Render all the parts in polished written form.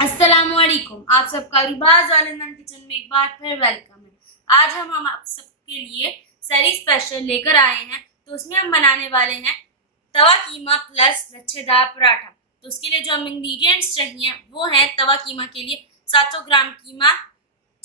अस्सलामुअलैकुम। आप सबका रिबाज ऑल-इन-वन किचन में एक बार फिर वेलकम है। आज हम आप सबके लिए सरी स्पेशल लेकर आए हैं। तो उसमें हम बनाने वाले हैं तवा कीमा प्लस लच्छेदार पराठा। तो उसके लिए जो हम इंग्रेडिएंट्स चाहिए वो हैं तवा कीमा के लिए 700 ग्राम कीमा,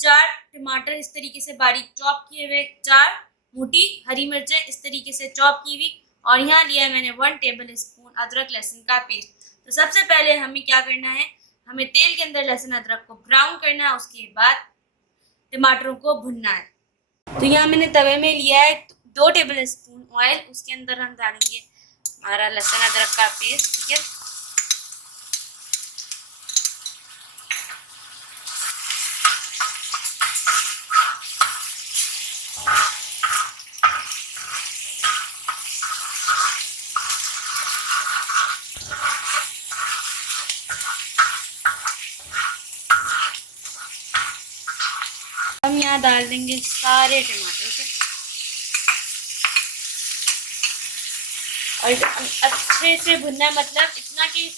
4 टमाटर इस तरीके से बारीक चॉप किए हुए, 4 मोटी हरी मिर्चें इस तरीके से चॉप की हुई, और यहाँ लिया है मैंने 1 टेबल स्पून अदरक लहसुन का पेस्ट। तो सबसे पहले हमें क्या करना है, हमें तेल के अंदर लहसुन अदरक को ब्राउन करना है, उसके बाद टमाटरों को भुनना है। तो यहाँ मैंने तवे में लिया है 2 टेबल स्पून ऑयल, उसके अंदर हम डालेंगे हमारा लहसुन अदरक का पेस्ट। ठीक है, हम यहाँ डाल देंगे सारे टमाटर के, और अच्छे से भुनना, मतलब इतना कि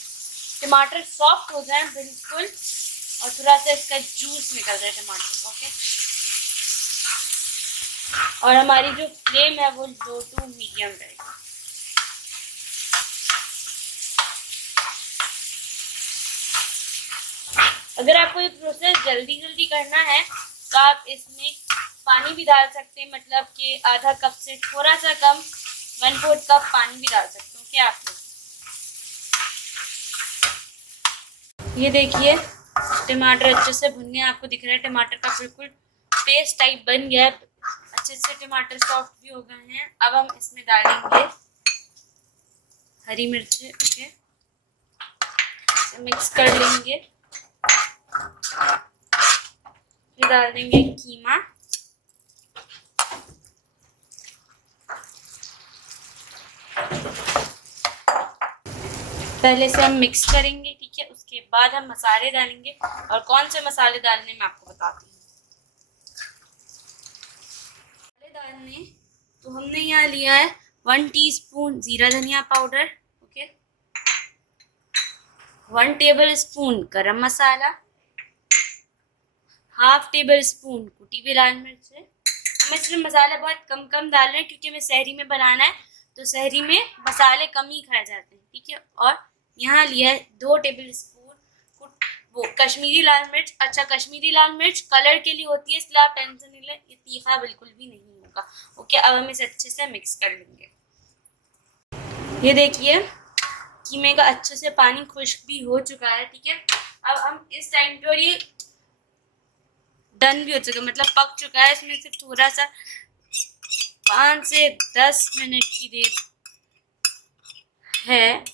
टमाटर सॉफ्ट हो जाए बिल्कुल, और थोड़ा सा इसका जूस निकल जाए टमाटर का। ओके, और हमारी जो फ्लेम है वो लो टू मीडियम रहेगी। अगर आपको ये प्रोसेस जल्दी करना है तो आप इसमें पानी भी डाल सकते हैं, मतलब कि आधा कप से थोड़ा सा कम 1/4 कप पानी भी डाल सकते हो। क्या आप ये देखिए टमाटर अच्छे से भुनने, आपको दिख रहा है टमाटर का बिल्कुल पेस्ट टाइप बन गया है, अच्छे से टमाटर सॉफ्ट भी हो गए हैं। अब हम इसमें डालेंगे हरी मिर्ची। ओके, मिक्स कर लेंगे, फिर डाल देंगे कीमा, पहले से हम मिक्स करेंगे। ठीक है, उसके बाद हम मसाले डालेंगे, और कौन से मसाले डालने मैं आपको बताती हूँ। मसाले डालने तो हमने यहाँ लिया है 1 टीस्पून जीरा धनिया पाउडर। ओके, 1 टेबल स्पून गरम मसाला, 1/2 टेबल स्पून कुटी हुई लाल मिर्च। हम इसमें मसाला बहुत कम डाल रहे हैं क्योंकि हमें सहरी में बनाना है, तो सहरी में मसाले कम ही खाए जाते हैं। ठीक है, और यहाँ लिया है 2 टेबल स्पून वो कश्मीरी लाल मिर्च। अच्छा, कश्मीरी लाल मिर्च कलर के लिए होती है, इसलिए आप टेंशन नहीं लें, ये तीखा बिल्कुल भी नहीं होगा। ओके, अब हम इसे अच्छे से मिक्स कर लेंगे। ये देखिए कीमे का अच्छे से पानी खुश्क भी हो चुका है। ठीक है, अब हम इस टाइम पे, और ये डन भी हो चुका, मतलब पक चुका है, इसमें सिर्फ थोड़ा सा 5 से 10 मिनट की देर है।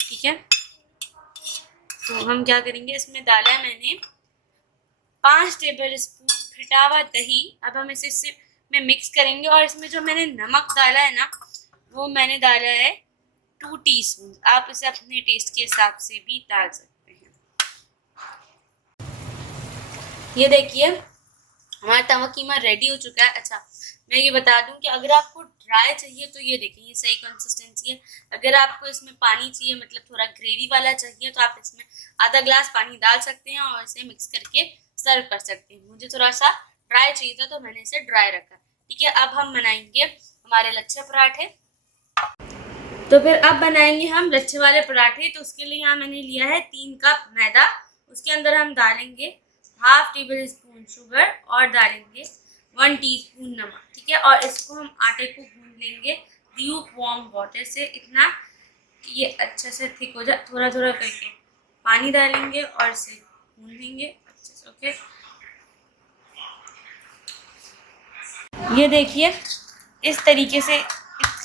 ठीक है, तो हम क्या करेंगे, इसमें डाला है मैंने 5 टेबल स्पून फिटा हुआ दही। अब हम इसे में मिक्स करेंगे, और इसमें जो मैंने नमक डाला है ना, वो मैंने डाला है 2 टीस्पून। आप इसे अपने टेस्ट के हिसाब से भी डाल सकते हैं। ये देखिए हमारा तवा कीमा रेडी हो चुका है। अच्छा, मैं ये बता दूं कि अगर आपको ड्राई चाहिए तो ये देखिए ये सही कंसिस्टेंसी है। अगर आपको इसमें पानी चाहिए, मतलब थोड़ा ग्रेवी वाला चाहिए, तो आप इसमें आधा ग्लास पानी डाल सकते हैं और इसे मिक्स करके सर्व कर सकते हैं। मुझे थोड़ा सा ड्राई चाहिए था तो मैंने इसे ड्राई रखा। ठीक है, अब हम बनाएंगे हमारे लच्छे पराठे। तो फिर अब बनाएंगे हम लच्छे वाले पराठे। तो उसके लिए यहाँ मैंने लिया है 3 कप मैदा, उसके अंदर हम डालेंगे 1/2 टेबल स्पून शुगर, और डालेंगे 1 टीस्पून नमक। ठीक है, और इसको हम आटे को गूंद लेंगे ल्यूक वार्म वाटर से, इतना कि ये अच्छे से थिक हो जाए। थोड़ा करके पानी डालेंगे और इसे गूंद लेंगे अच्छे से। ओके, ये देखिए इस तरीके से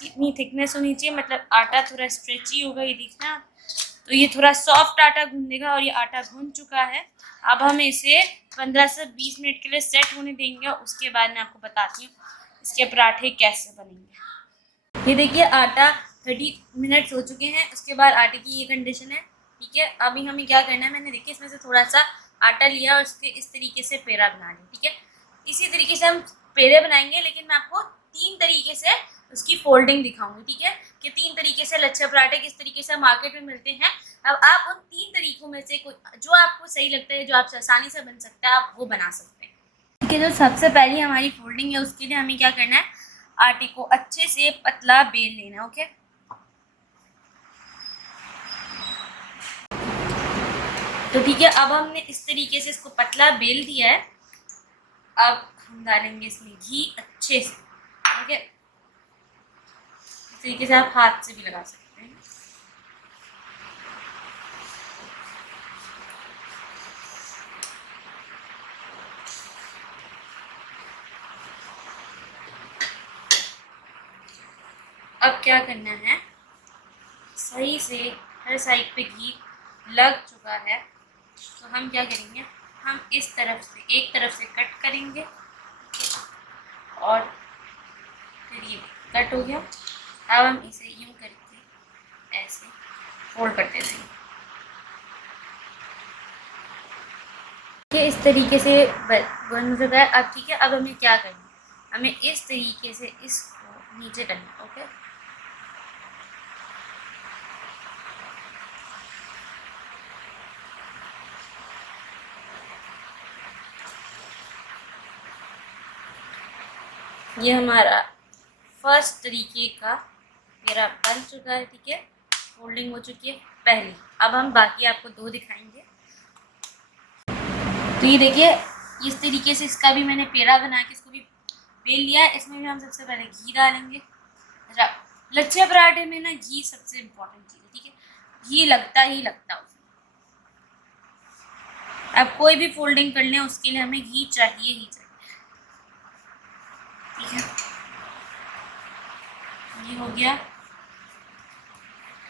इतनी थिकनेस होनी चाहिए, मतलब आटा थोड़ा स्ट्रेची होगा, ये देखना। तो ये थोड़ा सॉफ्ट आटा गूंदेगा, और ये आटा गूंद चुका है। अब हम इसे 15 से 20 मिनट के लिए सेट होने देंगे, और उसके बाद मैं आपको बताती हूँ इसके पराठे कैसे बनेंगे। ये देखिए आटा 30 मिनट्स हो चुके हैं, उसके बाद आटे की ये कंडीशन है। ठीक है, अभी हमें क्या करना है, मैंने देखिए इसमें से थोड़ा सा आटा लिया और उसके इस तरीके से पेड़ा बना लिया। ठीक है, इसी तरीके से हम पेड़े बनाएंगे, लेकिन मैं आपको 3 तरीके से उसकी फोल्डिंग दिखाऊंगी, ठीक है, कि 3 तरीके से लच्छे पराठे किस तरीके से मार्केट में मिलते हैं। अब आप उन 3 तरीकों में से कोई जो आपको सही लगता है, जो आपसे आसानी से बन सकता है, आप वो बना सकते हैं। ठीक है, तो सबसे पहली हमारी फोल्डिंग है, उसके लिए हमें क्या करना है, आटे को अच्छे से पतला बेल लेना। ओके, तो ठीक है, अब हमने इस तरीके से इसको पतला बेल दिया है। अब हम डालेंगे इसमें घी अच्छे से। ठीक है, इस तरीके से आप हाथ से भी लगा सकते हैं। अब क्या करना है, सही से हर साइड पे घी लग चुका है, तो हम क्या करेंगे, हम इस तरफ से एक तरफ से कट करेंगे और फिर ये कट हो गया। अब हम इसे यूं करके ऐसे फोल्ड करते जाएंगे। ठीक है, इस तरीके से बन चुका है। अब ठीक है, अब हमें क्या करना है, हमें इस तरीके से इसको नीचे करना है। ओके, ये हमारा फर्स्ट तरीके का मेरा बन चुका है। ठीक है, फोल्डिंग हो चुकी है पहली। अब हम बाकी आपको 2 दिखाएंगे। तो ये देखिए, इस तरीके से इसका भी मैंने पेड़ा बना के इसको भी बेल लिया है। इसमें भी हम सबसे पहले घी डालेंगे। लच्छे पराठे में ना घी सबसे इम्पोर्टेंट चीज़ है। ठीक है, घी लगता ही लगता है उसमें। आप कोई भी फोल्डिंग कर लें, उसके लिए हमें घी चाहिए ही चाहिए। ठीक है, ये हो गया।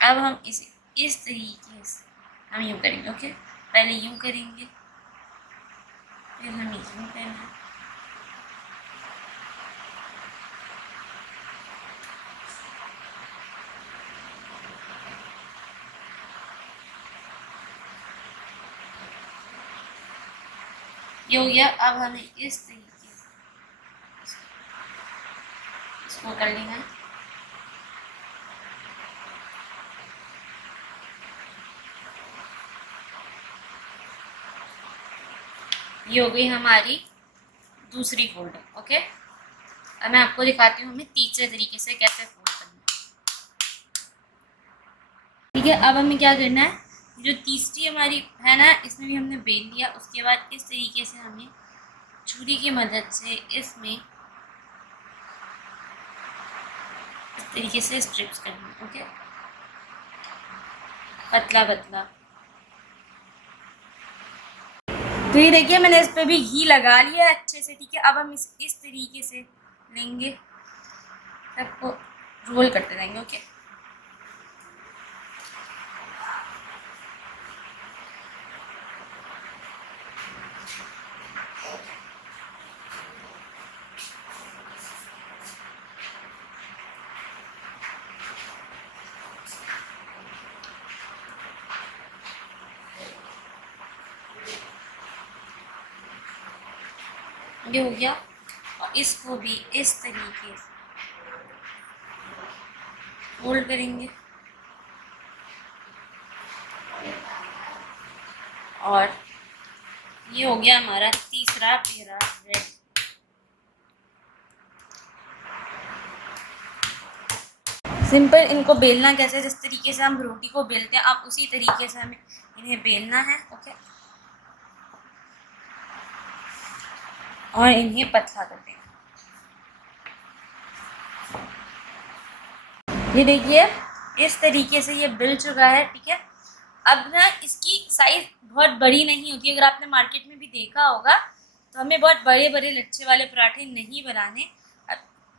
अब हम इसे इस तरीके से हम यूँ करेंगे। ओके, पहले यूँ करेंगे, फिर हम यूँ करेंगे। ये हो गया। अब हमें इस तरीके से इसको कर लेना है। ये हो गई हमारी दूसरी फोल्डिंग। ओके, अब मैं आपको दिखाती हूँ हमें तीसरे तरीके से कैसे फोल्ड करना है। ठीक है, अब हमें क्या करना है, जो तीसरी हमारी है ना, इसमें भी हमने बेल लिया। उसके बाद इस तरीके से हमें छुरी की मदद से इसमें इस तरीके से स्ट्रिप्स करना है। ओके, पतला पतला। तो ये देखिए, मैंने इस पे भी घी लगा लिया है अच्छे से। ठीक है, अब हम इस तरीके से लेंगे, सबको रोल करते जाएंगे। ओके, ये हो गया। और इसको भी इस तरीके से फोल्ड करेंगे और ये हो गया हमारा तीसरा पेड़ा रेडी। सिंपल इनको बेलना कैसे, जिस तरीके से हम रोटी को बेलते हैं, आप उसी तरीके से हमें इन्हें बेलना है। ओके, और इन्हें पतला कर देंगे। ये देखिए, इस तरीके से ये बिल चुका है। ठीक है, अब ना इसकी साइज बहुत बड़ी नहीं होती। अगर आपने मार्केट में भी देखा होगा, तो हमें बहुत बड़े बड़े लच्छे वाले पराठे नहीं बनाने। अब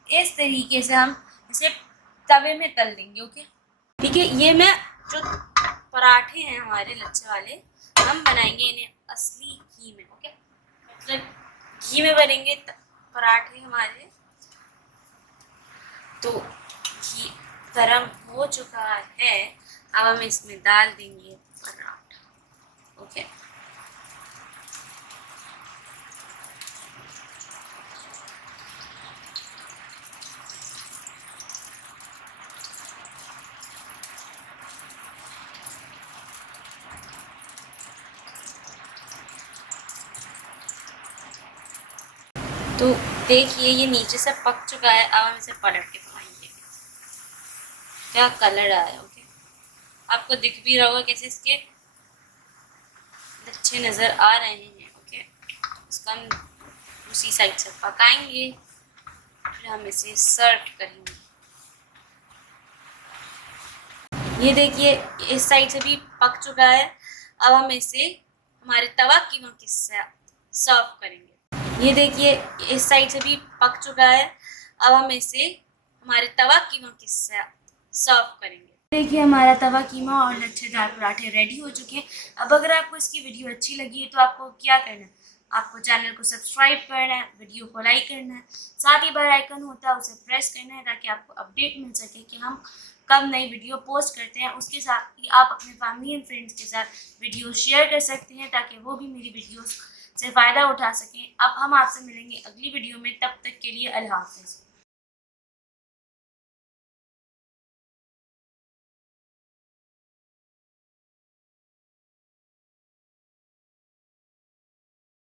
इस तरीके से हम इसे तवे में तल देंगे। ओके, ठीक है, ये मैं जो पराठे हैं हमारे लच्छे वाले, हम बनाएंगे इन्हें असली घी में। ओके, मतलब घी में बनेंगे पराठे हमारे। तो घी गरम हो चुका है, अब हम इसमें डाल देंगे पराठा। ओके, तो देखिए ये नीचे से पक चुका है। अब हम इसे पलट के खाएंगे। क्या कलर आया। ओके, आपको दिख भी रहा होगा कैसे इसके अच्छे नज़र आ रहे हैं। ओके, इसका हम उसी साइड से पकाएंगे, फिर हम इसे सर्व करेंगे। ये देखिए इस साइड से भी पक चुका है। अब हम इसे हमारे तवा कीमा के साथ सर्व करेंगे। ये देखिए इस साइड से भी पक चुका है। अब हम इसे हमारे तवा कीमा के साथ सर्व करेंगे। देखिए हमारा तवा कीमा और लच्छेदार पराठे रेडी हो चुके हैं। अब अगर आपको इसकी वीडियो अच्छी लगी है तो आपको क्या करना है, आपको चैनल को सब्सक्राइब करना है, वीडियो को लाइक करना है, साथ ही बेल आइकन होता है उसे प्रेस करना है ताकि आपको अपडेट मिल सके कि हम कब नई वीडियो पोस्ट करते हैं। उसके साथ ही आप अपने फैमिली एंड फ्रेंड्स के साथ वीडियो शेयर कर सकते हैं ताकि वो भी मेरी वीडियोस से फ़ायदा उठा सकें। अब हम आपसे मिलेंगे अगली वीडियो में, तब तक के लिए अल्लाह हाफ़िज़।